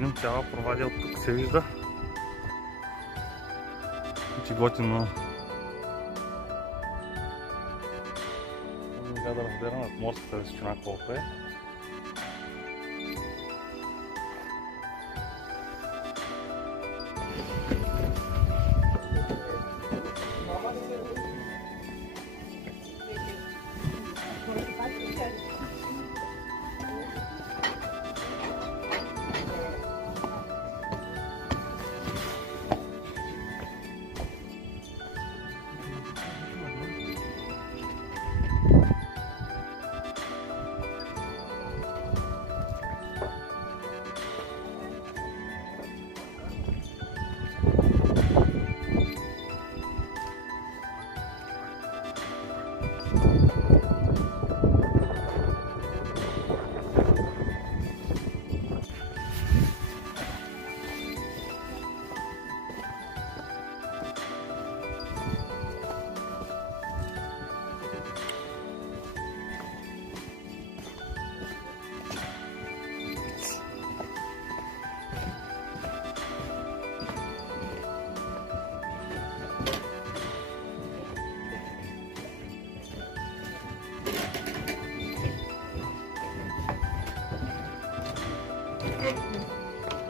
видим, цяла провадия от тук се вижда. Че готино. Не мога да разбера над морската височина колко е.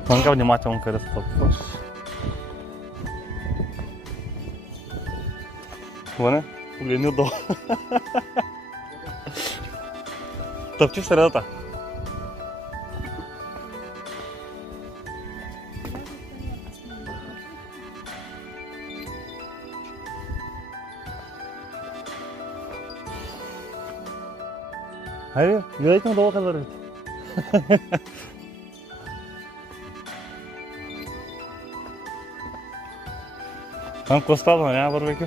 Много внимателно къде стъпваш. Въне, погледни отдолу. Тъпчи в средата. Хайде, гледайте надолу къде вървите. Там какво става, няма вървейки?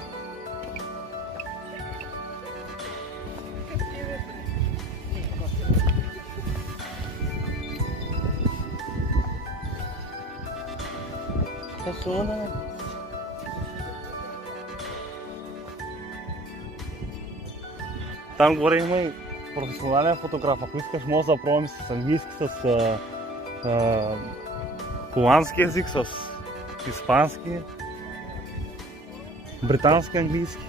Там горе има и професионален фотограф. Ако искаш, може да пробваме с английски, с холандски език, с испански, британски, английски.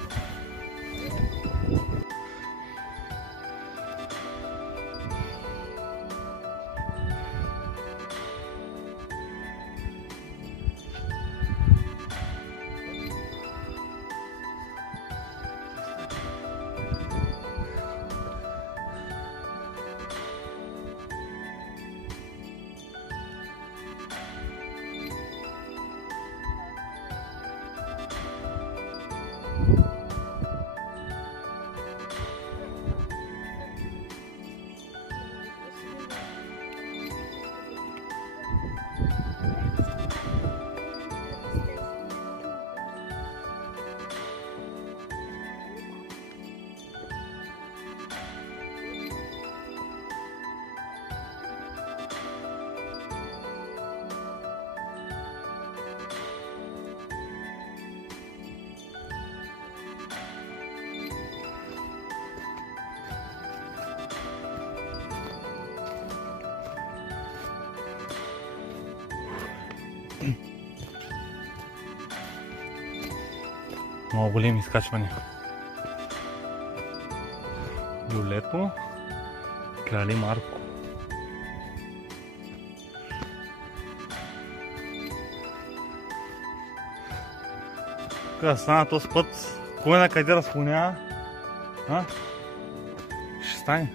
Много големи изкачвания. Люлето, Крали Марко. Тук стана този път, кой на къде разклонява, ще стане.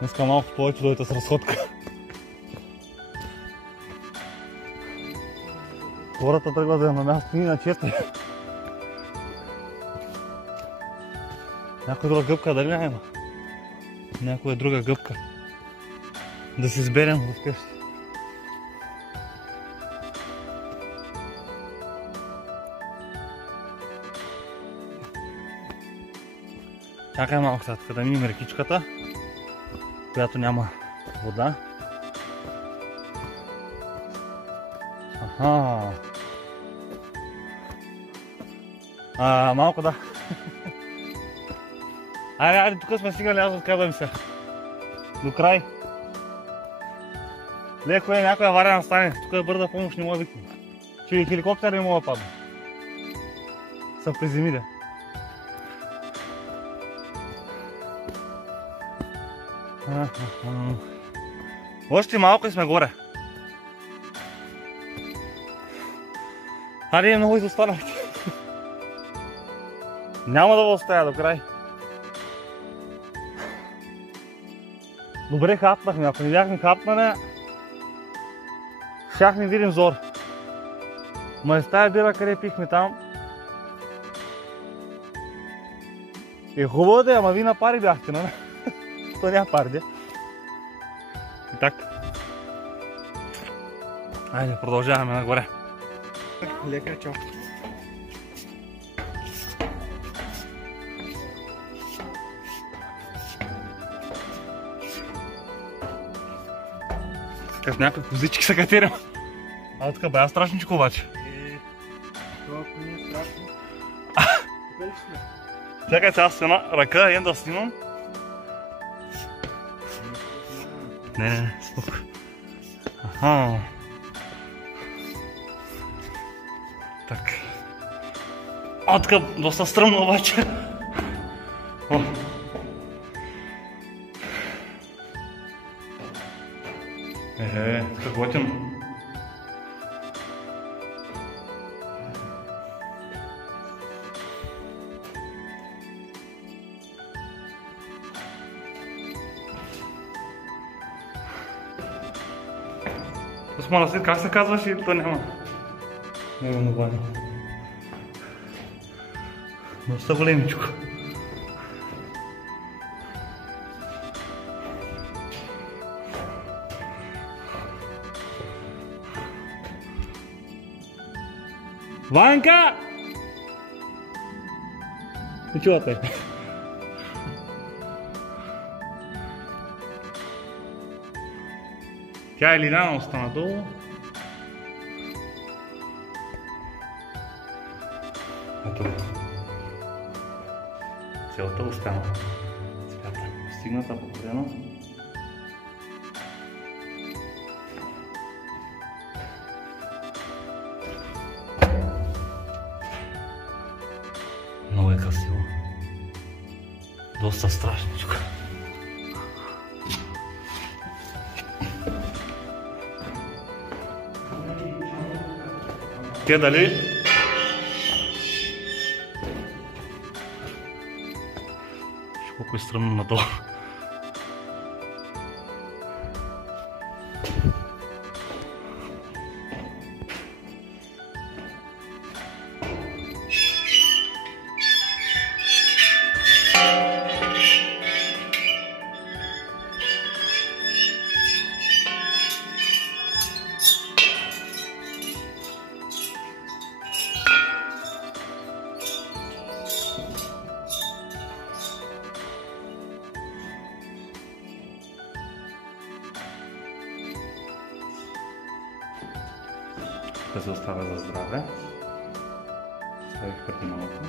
Днеска малко повече дойдете с разходка. Хората тръгват да е на място и на чете. Някоя друга гъбка дали няма? Някоя друга гъбка. Да си изберем вкъщи. Чакай малко сега, да минем рекичката, която няма вода. Малко да. Айде, тук сме стигнали, аз отказвам се. До край. Леко е, някоя авария настане. Тук е бърза помощ, не мога да викам. Че и хеликоптер не мога да падна. Съм приземиля. Още малко и сме горе. Хайде, много изостанахте. Няма да оставя до край. Добре хапнахме, ако не бяхме хапнали, щях не видим зор. Ма е с тая бира, къде пихме там. Е хубаво да е, ама ви на пари бяхте, нали? То няма пари, де. И так. Айде, продължаваме нагоре. Лека, чао. С някакви козички се катерим. А така бая страшничко обаче. Това ако не е страшно. Тук ли сме? Чакай сега с една ръка, един да снимам. Не, споко. Аха. Так. А, така, доста стръмно обаче. О. Така готин. Османа, как се казваш и то няма? Няма на баня. Доста големичко. Ванка! И чего ты? Тя е Лиляна остана долу. Ето го. Целта остана. Цвята. Стигната, покорена. Много е красиво. Доста страшничко. Те дали? Колко е стръмно надолу. Да се оставя за здраве. Ставих преди малко.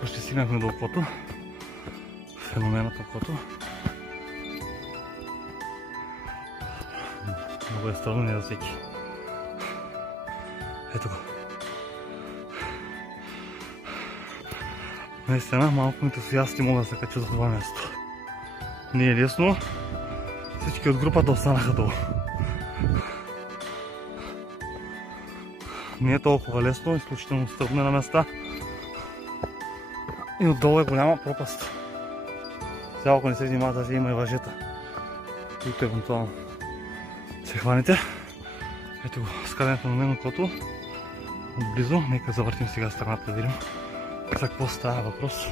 Почти стигнахме до окото. Феноменът окото. Много е странно, не за всеки. Ето го. Наистина, малко ентусиасти мога да се кача за това място. Не е лесно. Всички от групата останаха долу. Не е толкова лесно, изключително стръмно на места. И отдолу е голяма пропаст. Сега ако не се внимава, даже има и въжета, които евентуално се хванете. Ето го, скалянето на мен окото. Отблизо, нека завъртим сега страната да видим за какво става въпрос.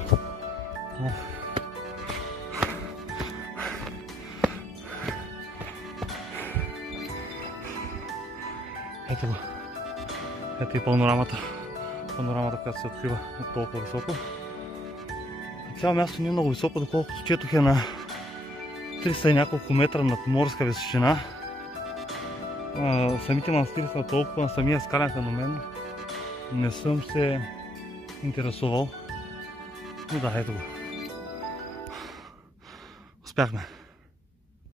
Ето го. Ето и панорамата. Панорамата, която се открива от толкова високо. цяло място не е много високо, доколкото четох е на 300 и няколко метра над морска височина. Самите манастири са толкова, на самия скален феномен не съм се интересувал. Но да, ето го. Успяхме.